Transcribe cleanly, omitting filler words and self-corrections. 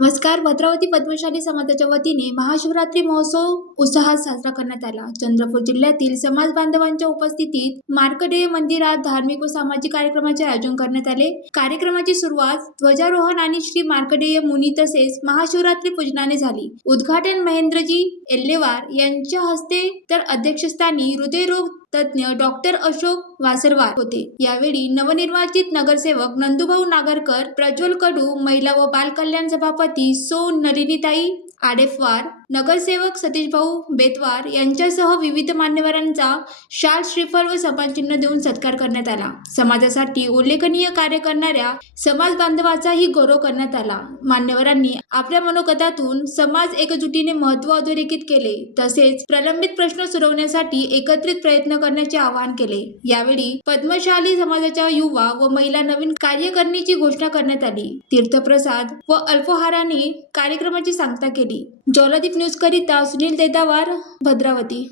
नमस्कार. भद्रावती पद्मशाली समाजाच्या वतीने महाशिवरात्री महोत्सव उत्साहात साजरा करण्यात आला. चंद्रपूर जिल्ह्यातील समाज बांधवांच्या उपस्थितीत मार्कंडेय मंदिरात धार्मिक व सामाजिक कार्यक्रमाचे आयोजन करण्यात आले. कार्यक्रमाची सुरुवात ध्वजारोहण आणि श्री मार्कंडेय मुनी तसेच महाशिवरात्री पूजनाने झाली. उद्घाटन महेंद्रजी एल्लेवार यांच्या हस्ते तर अध्यक्षस्थानी हृदयरोग तज्ञ डॉक्टर अशोक वासरवार होते. यावेळी नवनिर्वाचित नगरसेवक नंदूभाऊ नागरकर, प्रज्वल कडू, महिला व बाल कल्याण सभापती सौ नलिनीताई आडेफवार, नगरसेवक सतीशभाऊ बेतवार यांच्यासह विविध मान्यवरांचा शाल, श्रीफळ व सन्मानचिन्ह देऊन सत्कार करण्यात आला. समाजासाठी उल्लेखनीय कार्य करणाऱ्या समाज बांधवाचाही गौरव करण्यात आला. मान्यवरांनी आपल्या मनोगतातून समाज एकजुटीने महत्त्व अधोरेखित केले तसेच प्रलंबित प्रश्न सोडवण्यासाठी एकत्रित प्रयत्न करण्याचे आवाहन केले. यावेळी पद्मशाली समाजाच्या युवा व महिला नवीन कार्यकारिणीची घोषणा करण्यात आली. तीर्थप्रसाद व अल्पोहाराने कार्यक्रमाची सांगता केली. ज्वालादीप न्यूज करिता सुनील देदावार, भद्रावती.